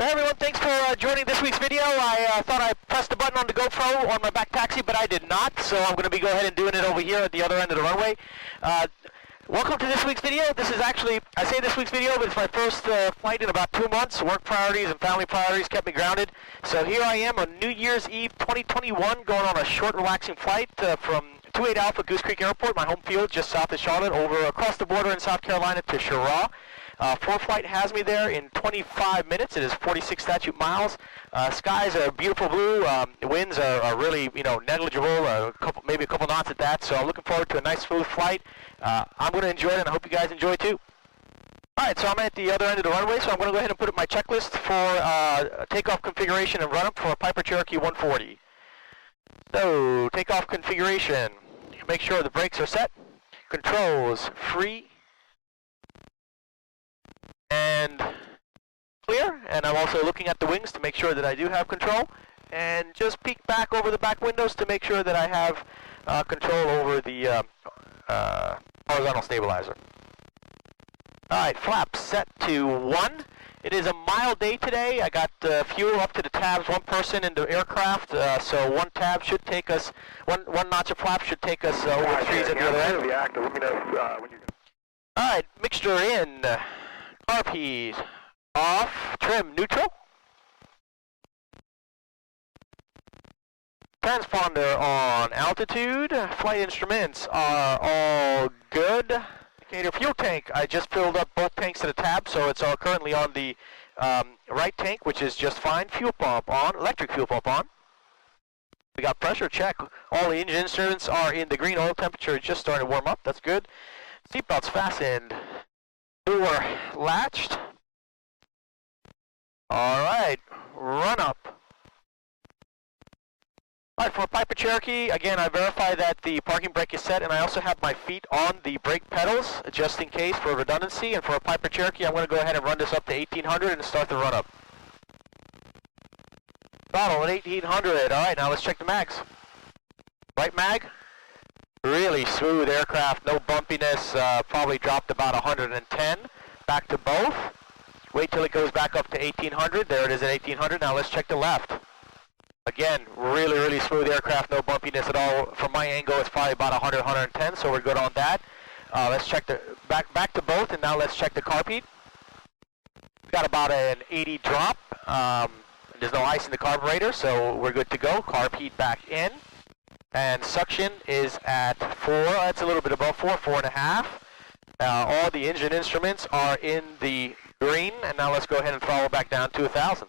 Hey everyone, thanks for joining this week's video. I thought I pressed the button on the GoPro on my back taxi, but I did not, so I'm going to be go ahead and doing it over here at the other end of the runway. Welcome to this week's video. This is actually, I say this week's video, but it's my first flight in about 2 months. Work priorities and family priorities kept me grounded. So here I am on New Year's Eve 2021, going on a short, relaxing flight from 28 Alpha Goose Creek Airport, my home field just south of Charlotte, over across the border in South Carolina to Cheraw. ForeFlight has me there in 25 minutes. It is 46 statute miles. Skies are beautiful blue. Winds are really, negligible, maybe a couple knots at that. So I'm looking forward to a nice smooth flight. I'm going to enjoy it, and I hope you guys enjoy too. All right, so I'm at the other end of the runway, so I'm going to go ahead and put up my checklist for takeoff configuration and run-up for a Piper Cherokee 140. So, takeoff configuration. Make sure the brakes are set. Controls free and clear, and I'm also looking at the wings to make sure that I do have control, and just peek back over the back windows to make sure that I have control over the horizontal stabilizer. Alright, flaps set to 1. It is a mild day today. I got fuel up to the tabs, 1 person in the aircraft, so 1 tab should take us, one notch of flap should take us over the trees at the other end. Let me know when you're... Alright, mixture in. Cockpit off, trim neutral. Transponder on altitude. Flight instruments are all good. Indicator fuel tank, I just filled up both tanks to the tab, so it's all currently on the right tank, which is just fine. Fuel pump on, electric fuel pump on. We got pressure check. All the engine instruments are in the green. Oil temperature is just starting to warm up. That's good. Seatbelts fastened. Door latched. Alright, run up. Alright, for a Piper Cherokee, again, I verify that the parking brake is set, and I also have my feet on the brake pedals, just in case for redundancy. And for a Piper Cherokee, I'm going to go ahead and run this up to 1800 and start the run up. Throttle at 1800. Alright, now let's check the mags. Right mag. Really smooth aircraft, no bumpiness, probably dropped about 110. Back to both. Wait till it goes back up to 1800. There it is at 1800. Now let's check the left. Again, really, really smooth aircraft, no bumpiness at all. From my angle, it's probably about 100, 110, so we're good on that. Let's check the back to both, and now let's check the carpet. We've got about an 80 drop. There's no ice in the carburetor, so we're good to go. Carpet back in. And suction is at 4, that's a little bit above 4, 4.5. All the engine instruments are in the green, and now let's go ahead and throttle back down to 1,000.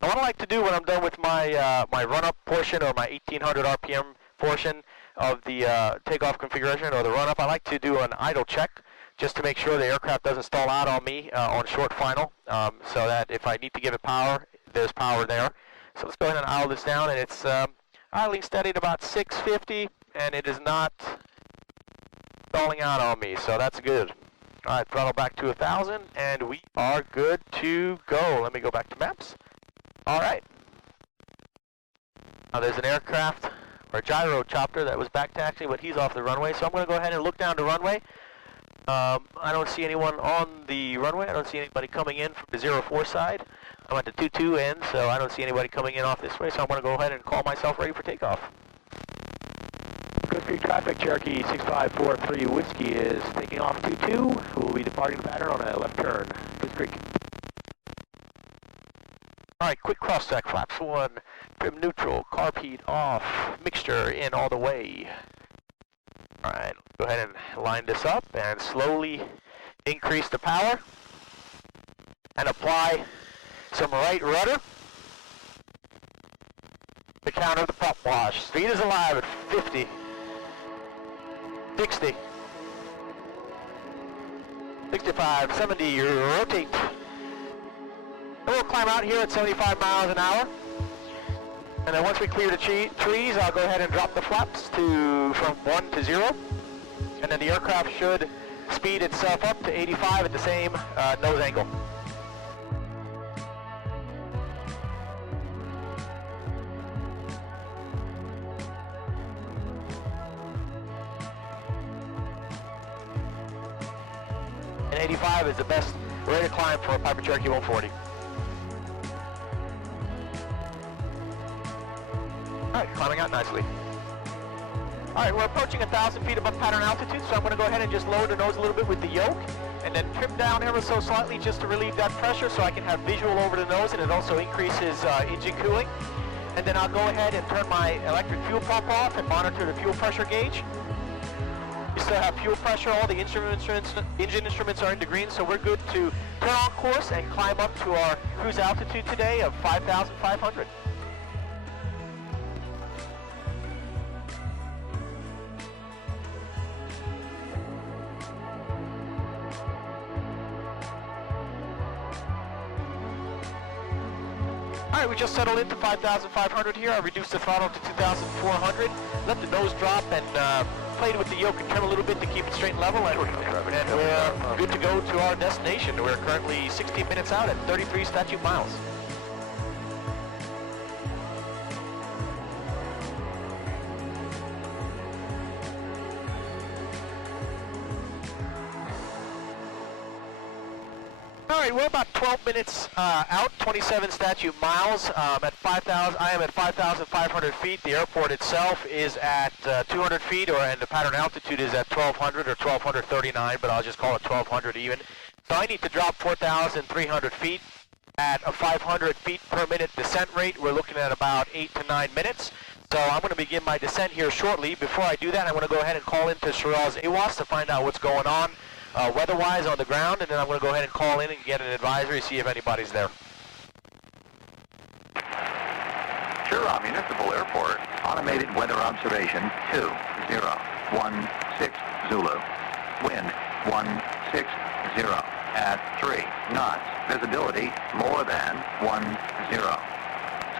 Now what I like to do when I'm done with my my run-up portion, or my 1800 RPM portion of the takeoff configuration or the run-up, I like to do an idle check just to make sure the aircraft doesn't stall out on me on short final, so that if I need to give it power, there's power there. So let's go ahead and idle this down, and it's idling steady at about 650, and it is not stalling out on me, so that's good. Alright, throttle back to 1,000, and we are good to go. Let me go back to maps. Alright. Now there's an aircraft, or a gyro chopper that was back taxiing, but he's off the runway, so I'm going to go ahead and look down the runway. I don't see anyone on the runway. I don't see anybody coming in from the 04 side. I'm at the 22 end, so I don't see anybody coming in off this way, so I'm going to go ahead and call myself ready for takeoff. Goose Creek traffic, Cherokee 6543 Whiskey is taking off 22. We'll be departing pattern on a left turn. Goose Creek. Alright, quick cross-check, flaps 1, trim neutral, carpet off, mixture in all the way. Alright, go ahead and line this up and slowly increase the power and apply some right rudder to counter the prop wash. Speed is alive at 50, 60, 65, 70, you rotate. And we'll climb out here at 75 miles an hour. And then once we clear the trees, I'll go ahead and drop the flaps from 1 to 0. And then the aircraft should speed itself up to 85 at the same nose angle. And 85 is the best rate of climb for a Piper Cherokee 140. Alright, climbing out nicely. Alright, we're approaching 1,000 feet above pattern altitude, so I'm going to go ahead and just lower the nose a little bit with the yoke, and then trim down ever so slightly just to relieve that pressure so I can have visual over the nose, and it also increases engine cooling. And then I'll go ahead and turn my electric fuel pump off and monitor the fuel pressure gauge. We still have fuel pressure, all the engine instruments are in the green, so we're good to turn on course and climb up to our cruise altitude today of 5,500. Alright, we just settled into 5,500 here. I reduced the throttle to 2,400. Let the nose drop and played with the yoke and trim a little bit to keep it straight and level. And we're good to go to our destination. We're currently 16 minutes out at 33 statute miles. All right, we're about 12 minutes out, 27 statute miles. At 5,000, I am at 5,500 feet. The airport itself is at 200 feet, and the pattern altitude is at 1,200 or 1,239, but I'll just call it 1,200 even. So I need to drop 4,300 feet at a 500 feet per minute descent rate. We're looking at about 8 to 9 minutes. So I'm going to begin my descent here shortly. Before I do that, I'm going to go ahead and call into Cheraw's AWOS to find out what's going on weather-wise on the ground, and then I'm going to go ahead and call in and get an advisory, see if anybody's there. Cheraw Municipal Airport, automated weather observation 2016 Zulu. Wind 160 at 3 knots. Visibility more than 10.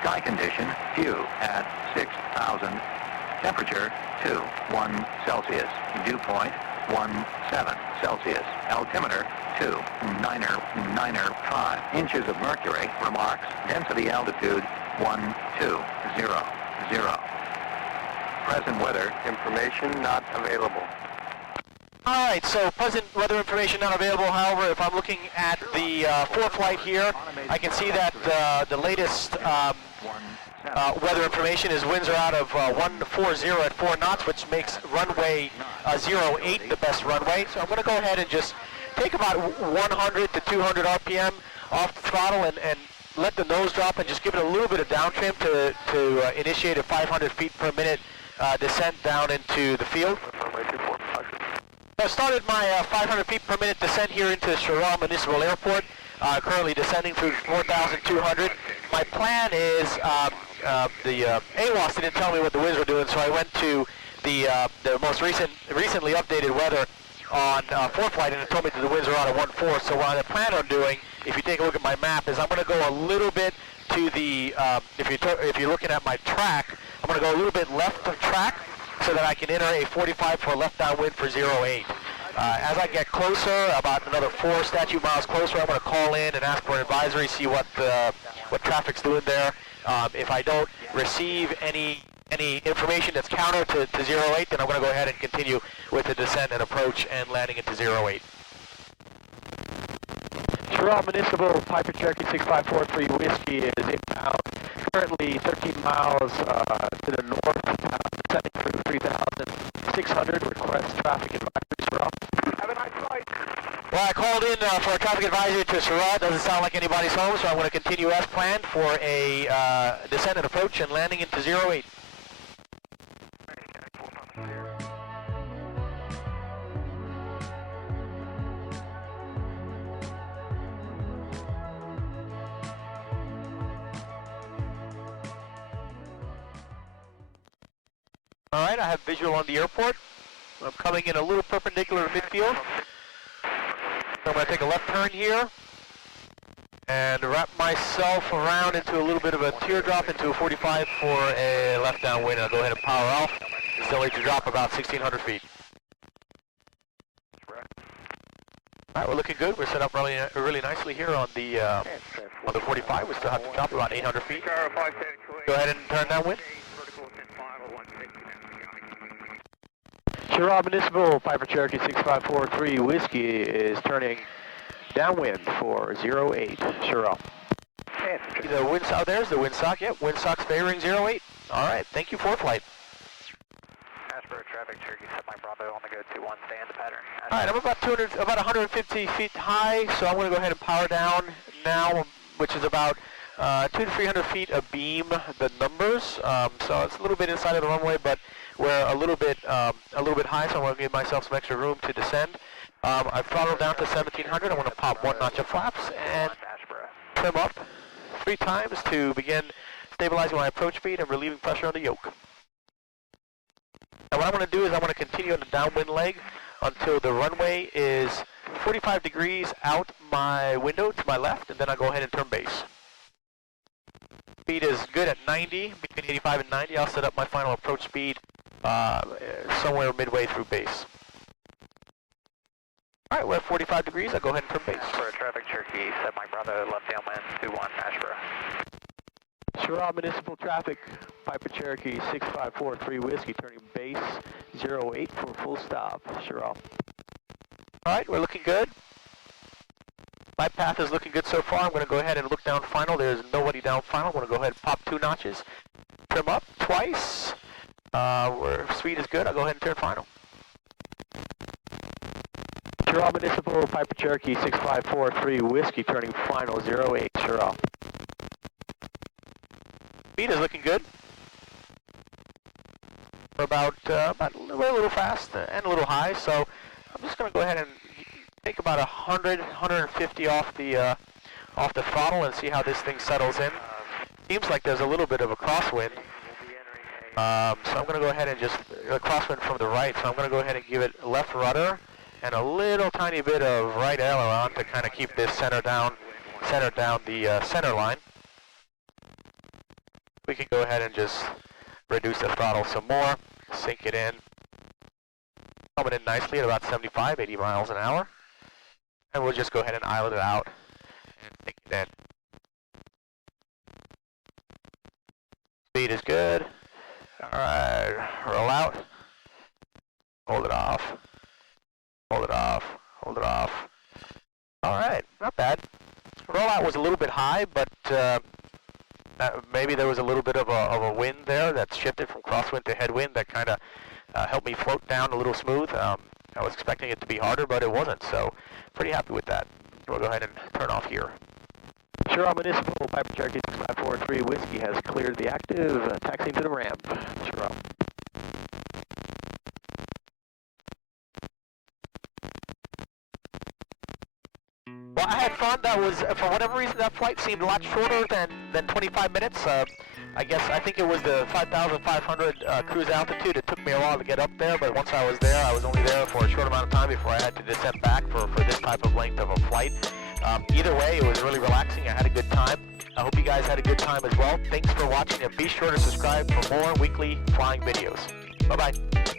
Sky condition few at 6,000. Temperature 21 Celsius. Dew point 17 Celsius. Altimeter 2,995 inches of mercury. Remarks. Density altitude 1200. Present weather information not available. All right, so present weather information not available. However, if I'm looking at the ForeFlight here, I can see that the latest weather information is winds are out of 140 at 4 knots, which makes runway 08 the best runway. So I'm going to go ahead and just take about 100 to 200 RPM off the throttle and let the nose drop and just give it a little bit of down trim to initiate a 500 feet per minute descent down into the field. I started my 500 feet per minute descent here into Cheraw Municipal Airport, currently descending through 4,200. My plan is, the AWOS didn't tell me what the winds were doing, so I went to the most recently updated weather on ForeFlight, and it told me that the winds are out of 1/4. So what I plan on doing, if you take a look at my map, is I'm going to go a little bit to the, if you're looking at my track, I'm going to go a little bit left of track so that I can enter a 45 for a left downwind for 08. As I get closer, about another 4 statute miles closer, I'm going to call in and ask for an advisory, see what traffic's doing there. If I don't receive any information that's counter to 08, then I'm going to go ahead and continue with the descent and approach and landing into 08. Cheraw Municipal, Piper Cherokee 6543 Whiskey is inbound. Currently 13 miles to the north, descending through 3,600. Request traffic advisory, Cheraw. Have a nice flight. Well, I called in for a traffic advisory to Cheraw. Doesn't sound like anybody's home, so I'm going to continue as planned for a descent and approach and landing into 08. All right, I have visual on the airport. I'm coming in a little perpendicular to midfield. So I'm going to take a left turn here and wrap myself around into a little bit of a teardrop into a 45 for a left downwind. I'll go ahead and power off. Still need to drop about 1,600 feet. All right, we're looking good. We're set up really nicely here on the 45. We still have to drop about 800 feet. Go ahead and turn downwind. Cheraw Municipal, Piper Cherokee 6543 Whiskey is turning downwind for 08, Cheraw. The wind, there's the windsock, yep, windsock's favoring 08. All right, thank you, ForeFlight. Ashboro traffic, Cherokee, set my Bravo on the go 21, stay in the pattern. All right, I'm about 150 feet high, so I'm going to go ahead and power down now, which is about 200 to 300 feet abeam the numbers. So it's a little bit inside of the runway, but we're a little bit high, so I want to give myself some extra room to descend. I've throttled down to 1700. I want to pop one notch of flaps and trim up 3 times to begin stabilizing my approach speed and relieving pressure on the yoke. Now what I want to do is I want to continue on the downwind leg until the runway is 45 degrees out my window to my left, and then I go ahead and turn base. Speed is good at 90, between 85 and 90. I'll set up my final approach speed somewhere midway through base. All right, we're at 45 degrees. I'll go ahead and turn base. Ashboro traffic, Cherokee, set my Bravo, left downwind 21, Ashboro. Cheraw Municipal Traffic, Piper Cherokee 6543 Whiskey, turning base 08 for full stop. Cheraw. All right, we're looking good. My path is looking good so far. I'm going to go ahead and look down final. There's nobody down final. I'm going to go ahead and pop 2 notches. Trim up twice. Where speed is good. I'll go ahead and turn final. Cheraw Municipal, Piper Cherokee 6543 Whiskey, turning final 08. Cheraw. Speed is looking good. We're we're a little fast and a little high, so I'm just going to go ahead and take about 100, 150 off the throttle and see how this thing settles in. Seems like there's a little bit of a crosswind, so I'm going to go ahead and just a crosswind from the right. So I'm going to go ahead and give it left rudder and a little tiny bit of right aileron to kind of keep this center down the center line. We can go ahead and just reduce the throttle some more, sink it in. Coming in nicely at about 75, 80 miles an hour. And we'll just go ahead and islet it out and sink it in. Speed is good. All right, roll out. Hold it off. Hold it off. Hold it off. All right, not bad. Rollout was a little bit high, but maybe there was a little bit of a wind there that shifted from crosswind to headwind that kind of helped me float down a little smooth. I was expecting it to be harder, but it wasn't, so pretty happy with that. We'll go ahead and turn off here. Cheraw Municipal, Piper Cherokee 6543 Whiskey has cleared the active, taxiing to the ramp. Cheraw. Well, I had fun. That was, for whatever reason, that flight seemed a lot shorter than 25 minutes. I think it was the 5,500 cruise altitude. It took me a while to get up there, but once I was there, I was only there for a short amount of time before I had to descend back for this type of length of a flight. Either way, it was really relaxing. I had a good time. I hope you guys had a good time as well. Thanks for watching, and be sure to subscribe for more weekly flying videos. Bye-bye.